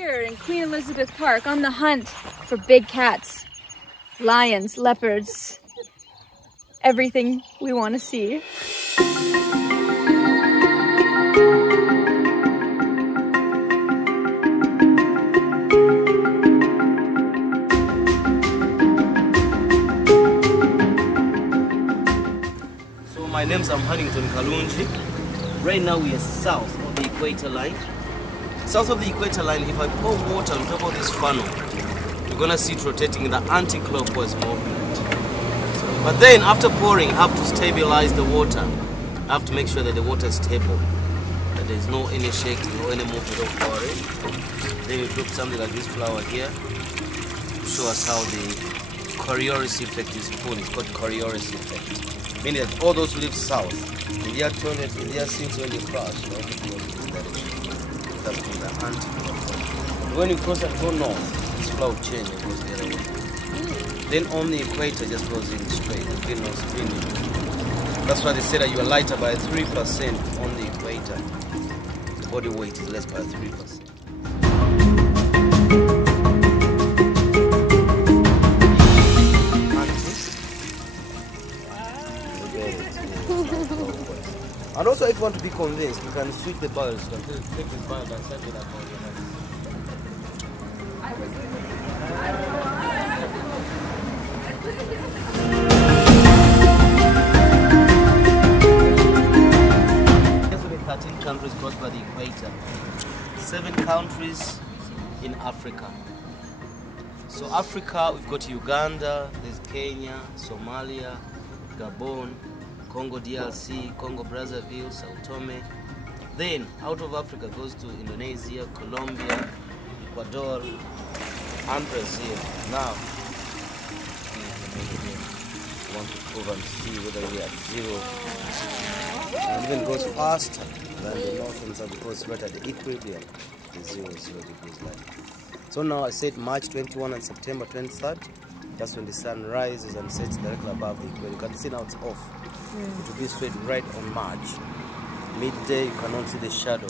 here in Queen Elizabeth Park on the hunt for big cats, lions, leopards, everything we want to see. So my name's Huntington Kalunji. Right now we are south of the equator line. South of the equator line, if I pour water on top of this funnel, you're gonna see it rotating in the anti-clockwise movement. But then after pouring, I have to stabilize the water. I have to make sure that the water is stable, that there's no any shaking or any movement of pouring. Then you drop something like this flower here to show us how the Coriolis effect is pulled. It's called Coriolis effect. Meaning that all those who live south, in their toilet, in their sinks when they cross, you know, that's the anti-clockwise. When you cross and go north, this flower will change and goes the other way. Then on the equator just goes in straight, there's no spinning. That's why they say that you are lighter by 3% on the equator. The body weight is less by 3%. And also, if you want to be convinced, you can switch the bars. You can take this bar and set it up on your head. There's only 13 countries crossed by the equator. 7 countries in Africa. So Africa, we've got Uganda, there's Kenya, Somalia, Gabon, Congo DRC, Congo Brazzaville, Sao Tome. Then out of Africa goes to Indonesia, Colombia, Ecuador, and Brazil. Now we want to prove and see whether we are at zero. And even goes faster than the north and south because right at the equilibrium, the 0 degrees line. So now I said March 21 and September 23rd. That's when the sun rises and sets directly above the equator. You can see now it's off. It will be straight right on March. Midday, you cannot see the shadow.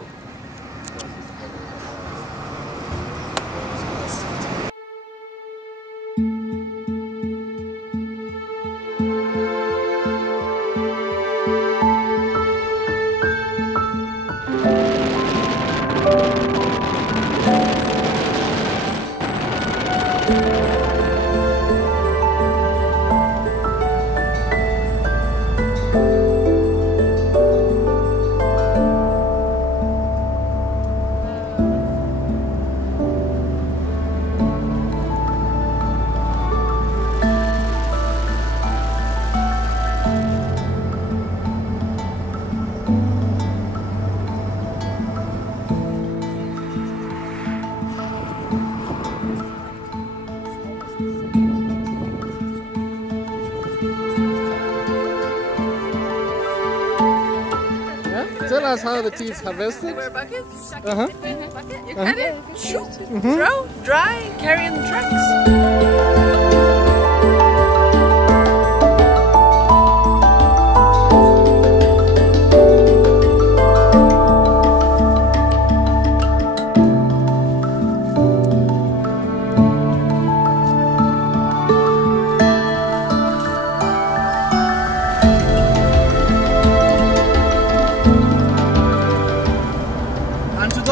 Tell us how the tea is harvested. Wear buckets. Bucket. You cut it, shoot, throw, dry, carry in the trucks.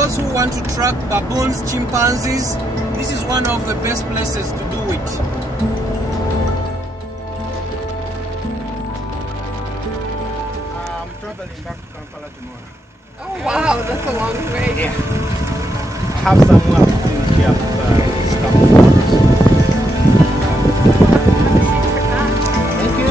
Who want to track baboons, chimpanzees, this is one of the best places to do it. I'm traveling back to Kampala tomorrow. Oh wow, that's a long way. Yeah. I have some work to finish here stuff. Thank you.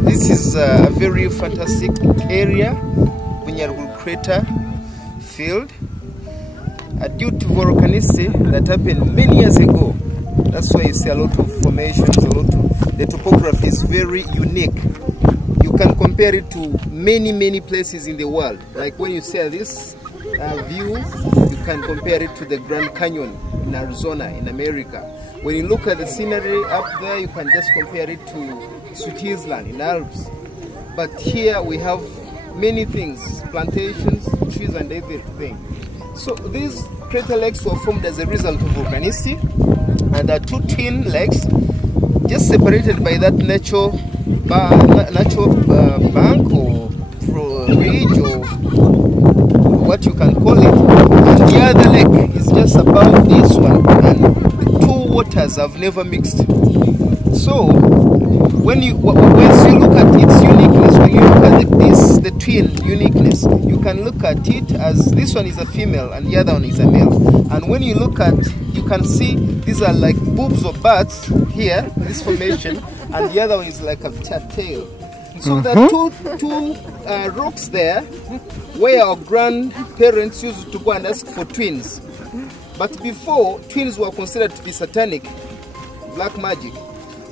This is a very fantastic area, Bunyaruguru Crater Field, due to volcanicity that happened many years ago. That's why you see a lot of formations, the topography is very unique. You can compare it to many places in the world. Like when you see this view, you can compare it to the Grand Canyon in Arizona, in America. When you look at the scenery up there, you can just compare it to Switzerland in Alps. But here we have many things, plantations, trees and everything. So these crater lakes were formed as a result of volcanicity, and are two twin lakes just separated by that natural bank or ridge or what you can call it. And the other lake is just above this one, and the two waters have never mixed. So when you look at its uniqueness, when you look at the twin uniqueness, you can look at it as this one is a female and the other one is a male. And when you look at, you can see these are like boobs or butts here, this formation, and the other one is like a tail. So there are two rocks there where our grandparents used to go and ask for twins. But before, twins were considered to be satanic, black magic.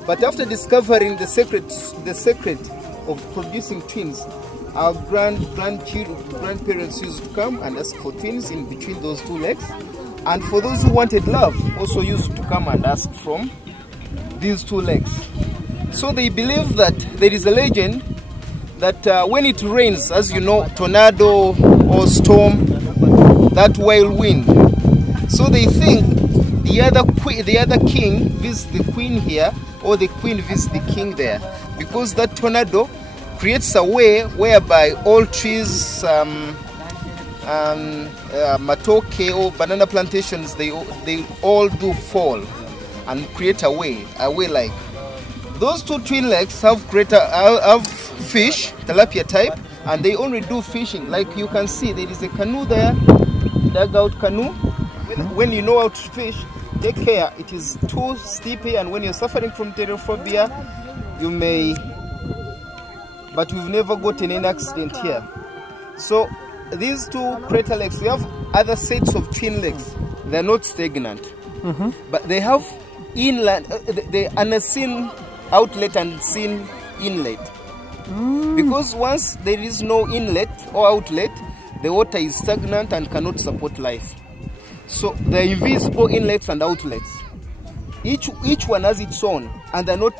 But after discovering the secret of producing twins, our grandparents used to come and ask for twins in between those two lakes. And for those who wanted love, also used to come and ask from these two lakes. So they believe that there is a legend that when it rains, as you know, tornado or storm, that whirlwind. So they think the other king visits the queen here, or the queen visits the king there, because that tornado creates a way whereby all trees, matoke or banana plantations, they all do fall and create a way like. Those two twin lakes have fish, tilapia type, and they only do fishing. Like you can see, there is a canoe there, dugout canoe. When you know how to fish, take care. It is too steepy, and when you're suffering from pterophobia, you may. But we've never gotten an accident here. So these two crater lakes, we have other sets of twin lakes. They're not stagnant, but they have inland, the unseen outlet and seen inlet. Because once there is no inlet or outlet, the water is stagnant and cannot support life. So they're invisible inlets and outlets. Each one has its own, and they're not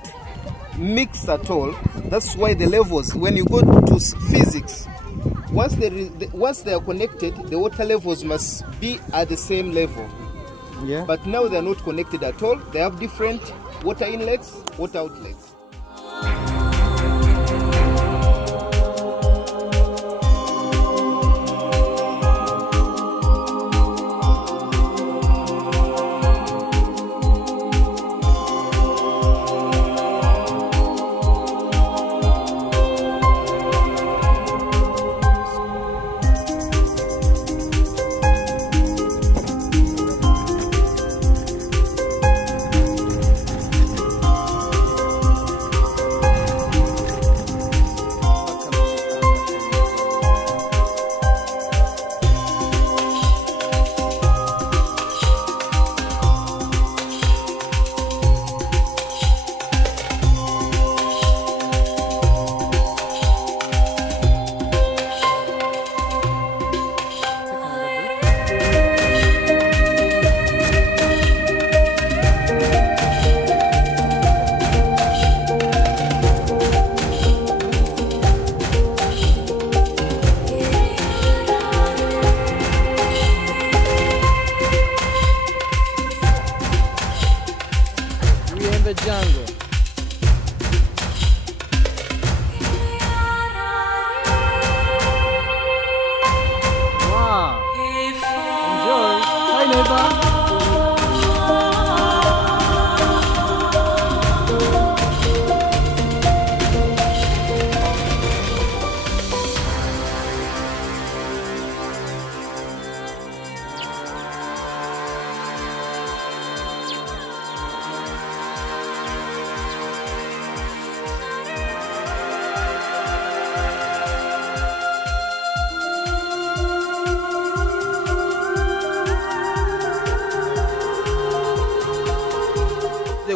mixed at all. That's why the levels, when you go to physics, once they are connected, the water levels must be at the same level. Yeah. But now they're not connected at all. They have different water inlets, water outlets.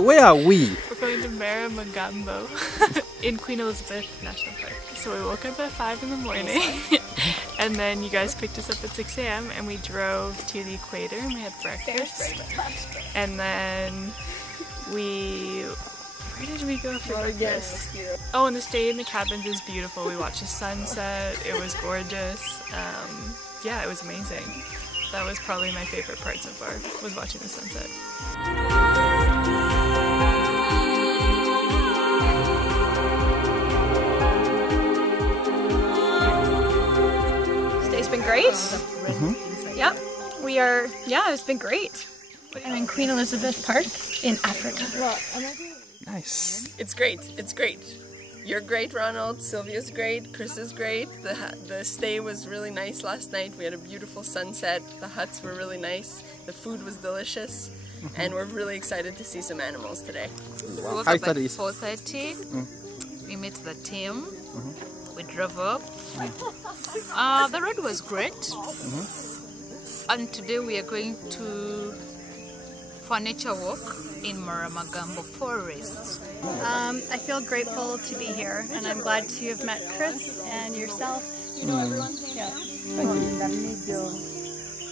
Where are we? We're going to Mweya in Queen Elizabeth National Park. So we woke up at 5 in the morning And then you guys picked us up at 6 a.m. and we drove to the equator and we had breakfast. And then where did we go for breakfast? Oh, and the stay in the cabins is beautiful. We watched the sunset. It was gorgeous. Yeah, it was amazing. That was probably my favorite part so far, was watching the sunset. Stay's been great. Yep, it's been great. I'm in Queen Elizabeth Park in Africa. Nice. It's great. It's great. You're great, Ronald. Sylvia's great. Chris is great. The stay was really nice last night. We had a beautiful sunset. The huts were really nice. The food was delicious. And we're really excited to see some animals today. We woke up at 4:30. We met the team. We drove up. The road was great. And today we are going to for a nature walk in Maramagambo Forest. I feel grateful to be here, and I'm glad to have met Chris and yourself. You know everyone? Yeah. In the middle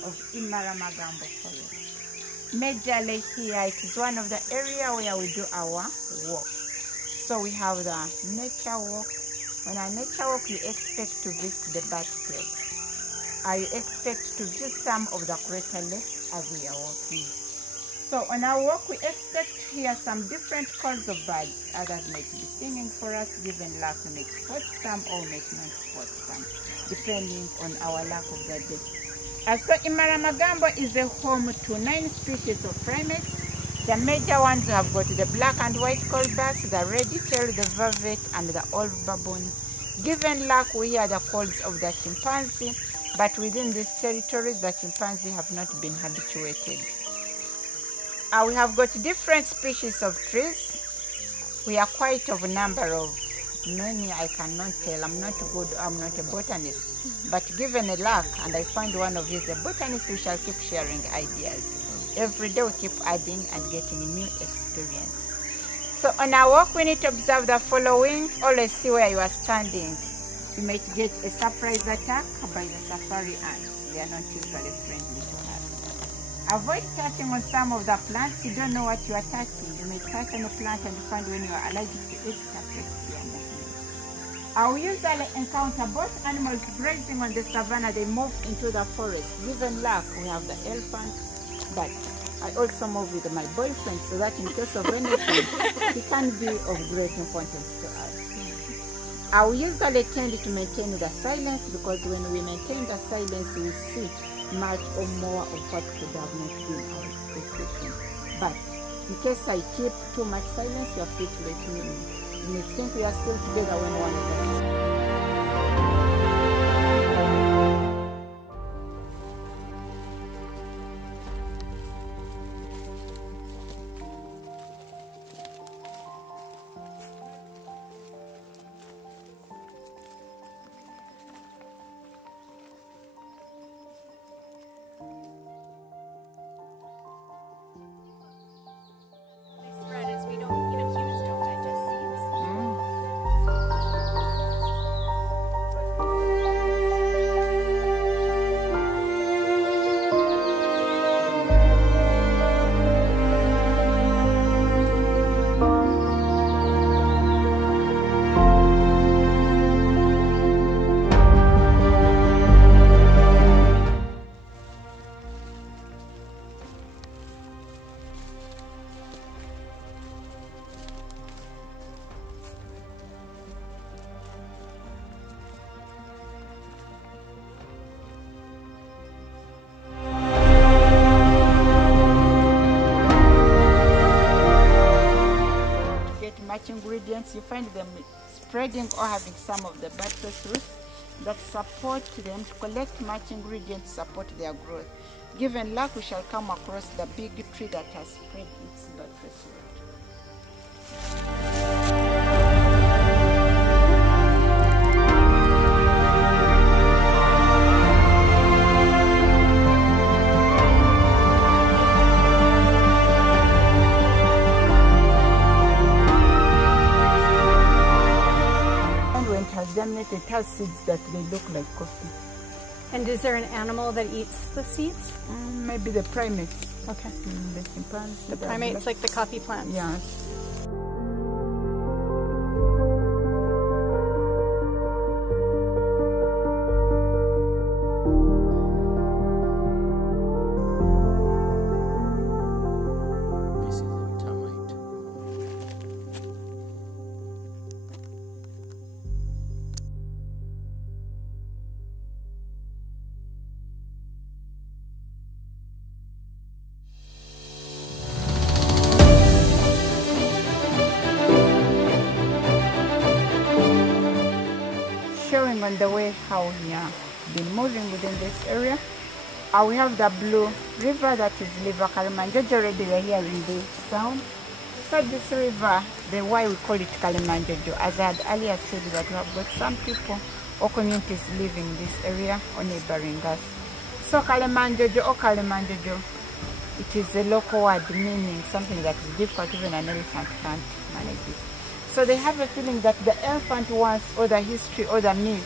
of Maramagambo Forest. Majorly here, it is one of the area where we do our walk. So we have the nature walk. On our nature walk, you expect to visit the bat cave. I expect to view some of the crater lakes as we are walking. So on our walk, we expect to hear some different calls of birds. Others might be singing for us, given luck we may spot some or may not spot some, depending on our luck of the day. So Maramagambo is a home to 9 species of primates. The major ones have got the black and white colbus, the red-tailed, the vervet, and the old baboons. Given luck, we hear the calls of the chimpanzee, but within these territories, the chimpanzee have not been habituated. We have got different species of trees. We are quite of a number of many I cannot tell. I'm not a botanist. But given a luck, and I find one of you is a botanist, we shall keep sharing ideas. Every day we keep adding and getting new experience. So on our walk, we need to observe the following. Always see where you are standing. You might get a surprise attack by the safari ants. They are not usually friendly to us. Avoid touching on some of the plants. You don't know what you are touching. You may touch on a plant and find when you are allergic to it, it affects your movement. We usually encounter both animals grazing on the savannah. They move into the forest. Given luck, we have the elephants, but I also move with my boyfriend so that in case of anything, he can be of great importance to us. We usually tend to maintain the silence because when we maintain the silence, we see much or more of what could have not been our expectation. But in case I keep too much silence, you are free to let me know. You may think we are still together when one of us. Ingredients, you find them spreading or having some of the buttress roots that support them to collect much ingredients to support their growth. Given luck, we shall come across the big tree that has spread its buttress root. It has seeds that they look like coffee. And is there an animal that eats the seeds? Maybe the primates. Okay. The chimpanzees. The primates, like the coffee plants? Yes. Showing on the way how we have been moving within this area. We have the Blue River, that is River Kalimanjaro. Already we're hearing the sound. So this river, the why we call it Kalimanjaro, as I had earlier said, that we have got some people or communities living in this area or neighboring us. So Kalimanjaro or Kalimanjaro, it is a local word meaning something that is difficult, even an elephant can't manage it. So they have a feeling that the elephant once, or the history or the myth,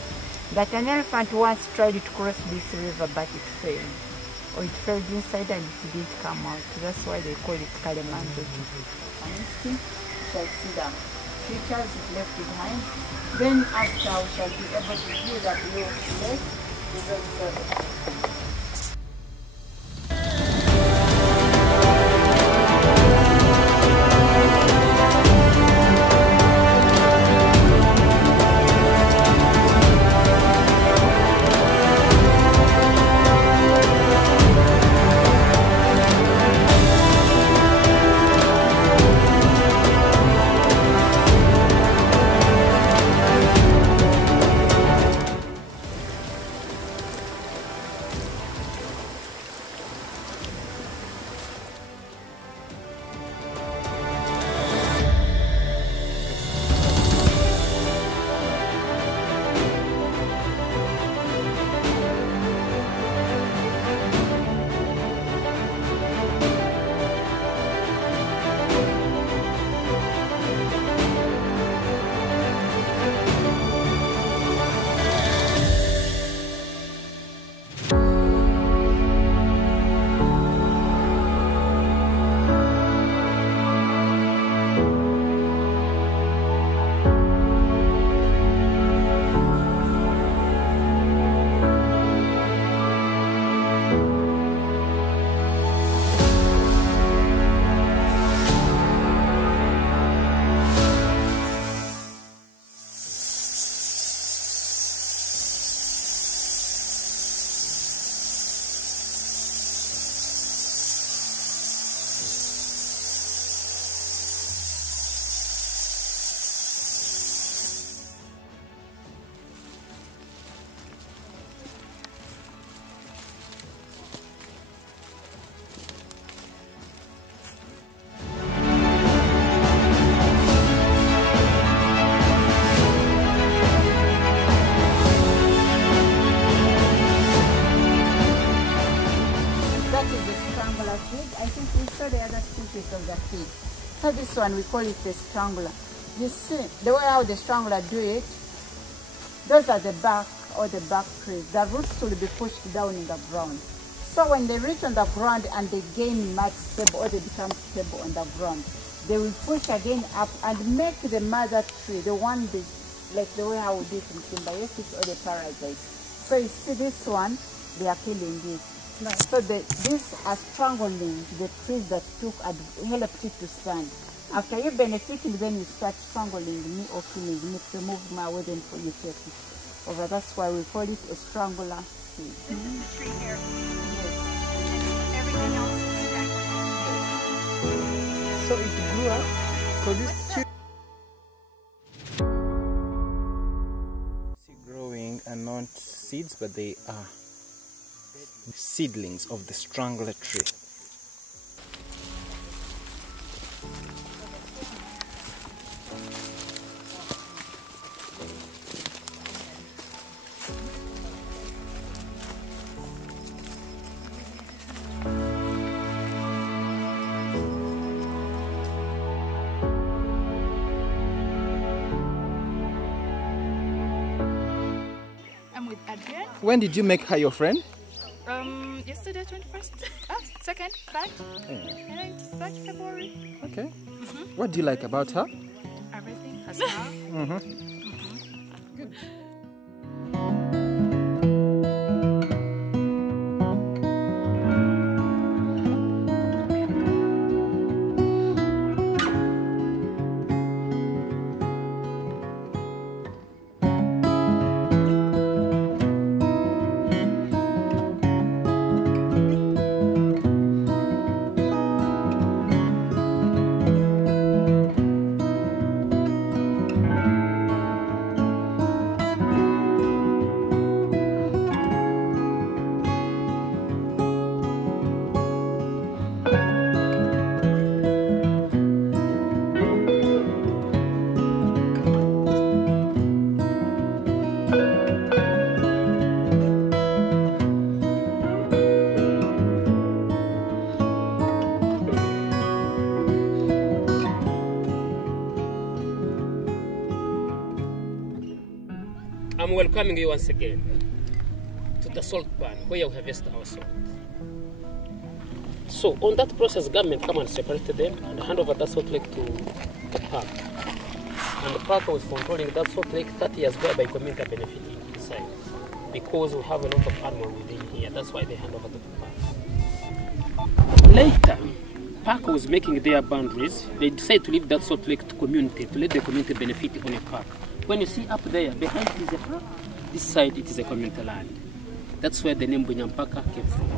that an elephant once tried to cross this river but it failed. Or it fell inside and it didn't come out. That's why they call it Kalimanjaro. And you see, we shall see the creatures left behind. Then after we shall be able to view the blue lake, the Rwenzururu. Of the feet. So this one we call it the strangler. You see the way how the strangler do it, those are the bark or the bark trees. The roots will be pushed down in the ground. So when they reach on the ground and they gain much stable or they become stable on the ground, they will push again up and make the mother tree, the one that, like the way how we do it in symbiosis or the parasite. So you see this one, they are killing it. So these are strangling the trees that took and helped it to stand. After you benefiting, then you start strangling me or killing me to remove my wedding for you take it over. That's why we call it a strangler tree. This is the tree here. Yes. And everything else is stacked. So it grew up. So this tree growing are not seeds, but they are seedlings of the strangler tree. I'm with Adrian. When did you make her your friend? Yesterday, 21st, 2nd, back, and 3rd February. Okay. What do you like about her? Everything. Her smile. Good. I'm welcoming you once again to the salt pan where we harvest our salt. So on that process, government come and separate them and hand over that salt lake to the park. And the park was controlling that salt lake 30 years ago by community benefiting inside. Because we have a lot of animals within here, that's why they hand over to the park. Later, park was making their boundaries. They decided to leave that salt lake to community, to let the community benefit on a park. When you see up there, behind it is a park, this side it is a community land. That's where the name Bunyampaka came from.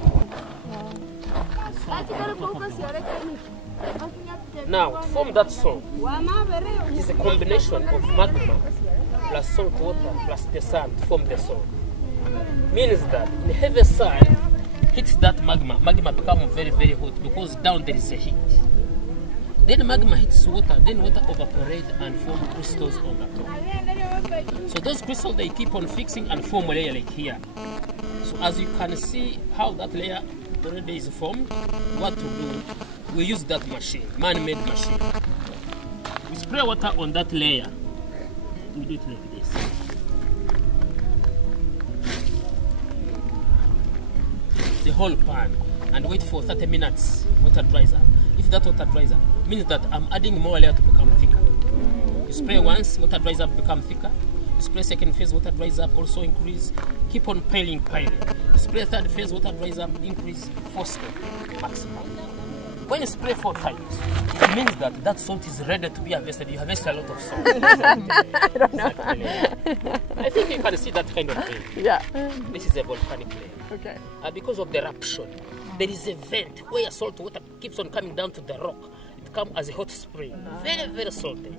Now, to form that salt, it is a combination of magma plus salt water plus the sun to form the salt. Means that the heavy sun hits that magma becomes very, very hot because down there is a heat. Then magma hits water, then water evaporates and form crystals on the top. So those crystals, they keep on fixing and form a layer like here. So as you can see how that layer already is formed, what to do, we use that machine, man-made machine. We spray water on that layer. We do it like this. The whole pan and wait for 30 minutes, water dries up. If that water dries up, means that I'm adding more layer to become thicker. You spray once, water dries up, become thicker. You spray second phase, water dries up, also increase. Keep on piling. You spray third phase, water dries up, increase. 4 steps maximum. When you spray 4 times, it means that that salt is ready to be harvested. You harvest a lot of salt. I don't know. I think you can see that kind of thing. Yeah. This is a volcanic layer. Okay. Because of the eruption, there is a vent where salt water keeps on coming down to the rock. It comes as a hot spring, very, very salty.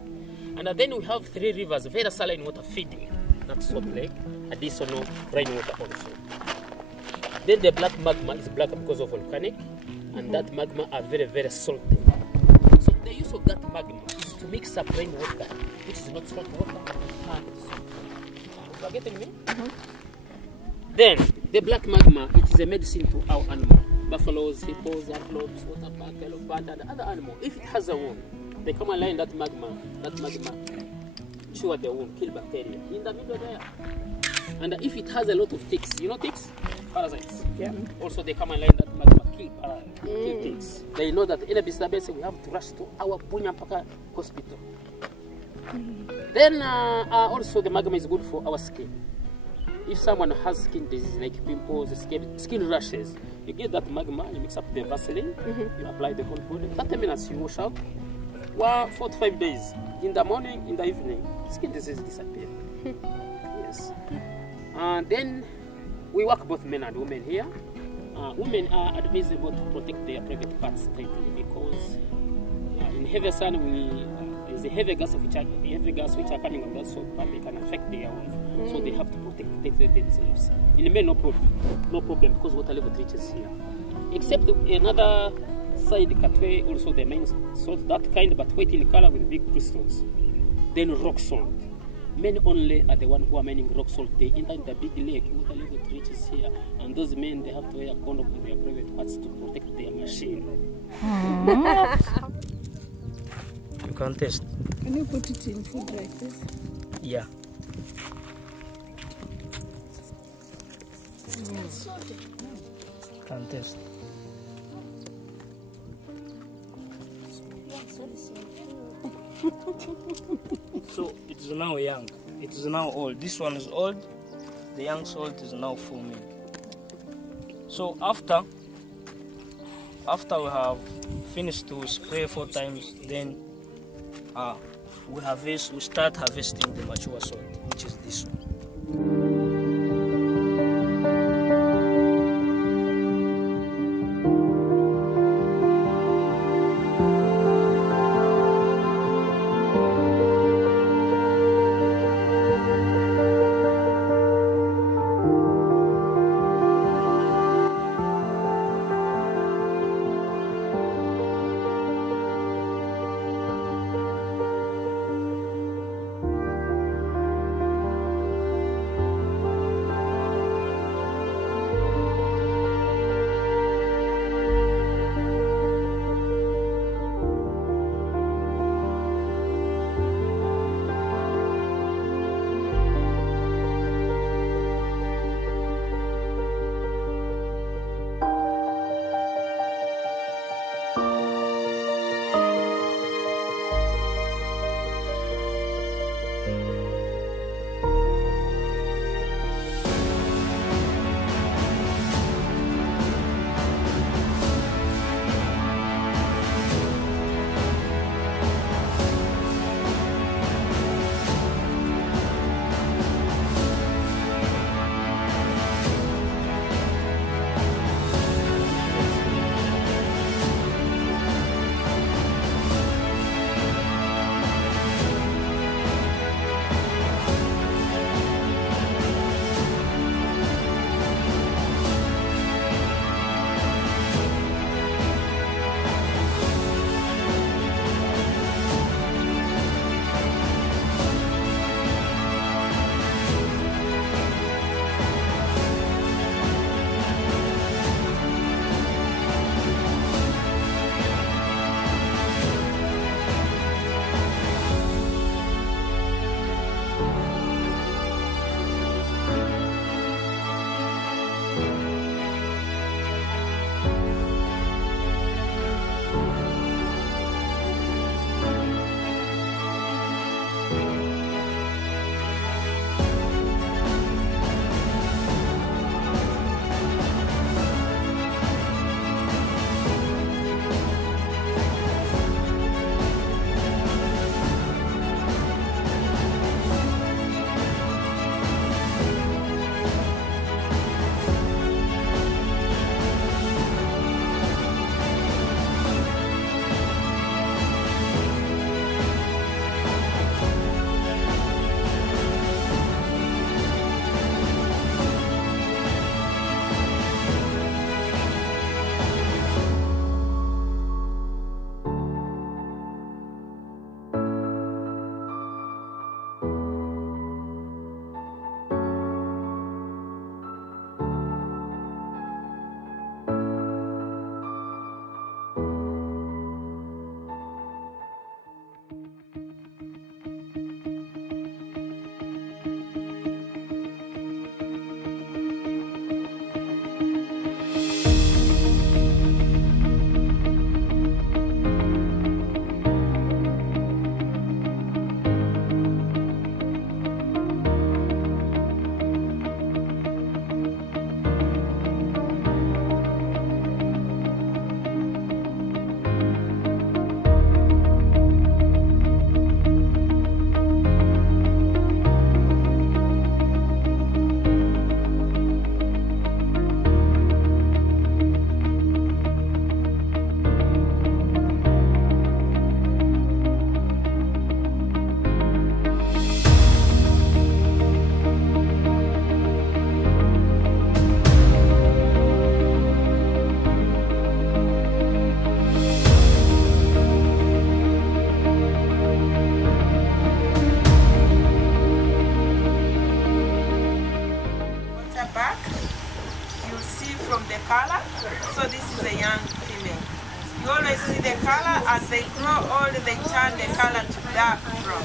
And then we have 3 rivers, very saline water feeding that salt lake, additional rainwater also. Then the black magma is black because of volcanic, and that magma are very, very salty. So the use of that magma is to mix up rainwater, which is not salt water, and salt. You are getting me? Then the black magma, it is a medicine to our animal. Buffaloes, hippos, antelopes, waterbuck, elephant, and other animals. If it has a wound, they come and lie in that magma chew the wound, kill bacteria. In the middle there. And if it has a lot of ticks, you know ticks? Parasites. Yeah. Also they come and lie in that magma, kill ticks. They know that in a disturbance we have to rush to our Bunyampaka hospital. Then also the magma is good for our skin. If someone has skin disease like pimples, skin rashes, you get that magma, you mix up the Vaseline, you apply the whole body. 30 minutes you wash out. 4 to 5 days. In the morning, in the evening, skin disease disappear. Yes. And then we work both men and women here. Women are advisable to protect their private parts tightly because in heavy sun there is a heavy gas which are coming on that soap and they can affect their wounds. So they have to protect themselves. In men, no problem because water level reaches here. Except another side catway, also the main salt, that kind but white in color with big crystals. Then rock salt. Men only are the ones who are mining rock salt. They enter in the big lake, water level reaches here, and those men they have to wear a condom on their private parts to protect their machine. You can taste. Can you put it in food like this? Yeah. Can taste. So it is now young. It is now old. This one is old. The young salt is now forming. So after we have finished to spray 4 times, then we start harvesting the mature salt, which is this one. So this is a young female. You always see the color. As they grow old, they turn the color to dark brown.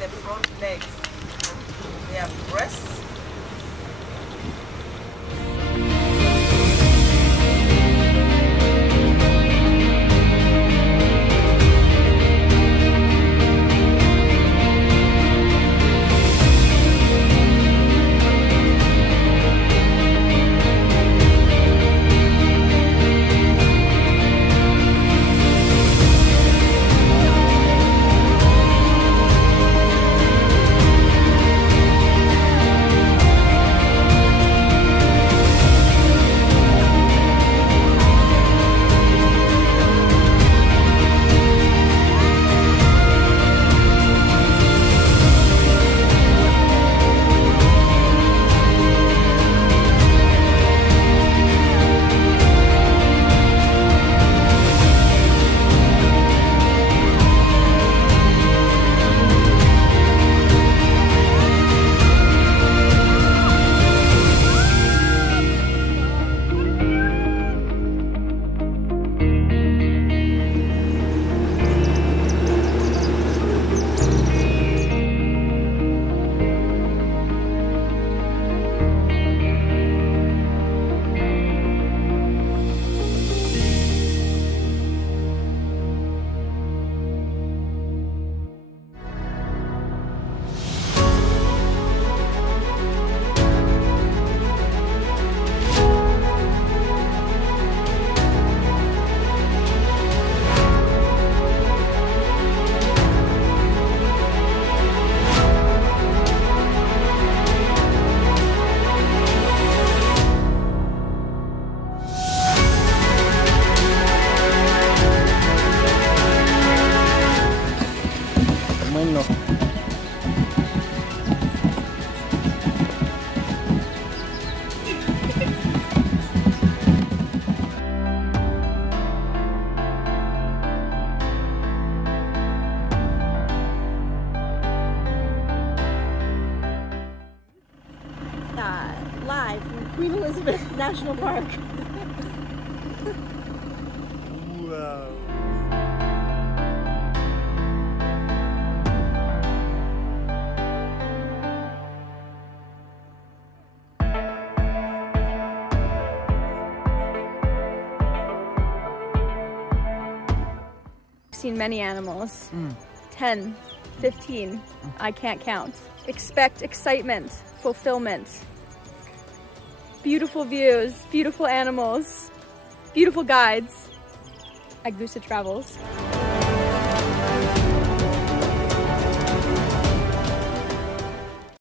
the front legs. They have breasts. Live from QueenElizabeth National Park. Wow. I've seen many animals. 10, 15, I can't count. Expect excitement, fulfillment. Beautiful views, beautiful animals, beautiful guides at Gusa Travels.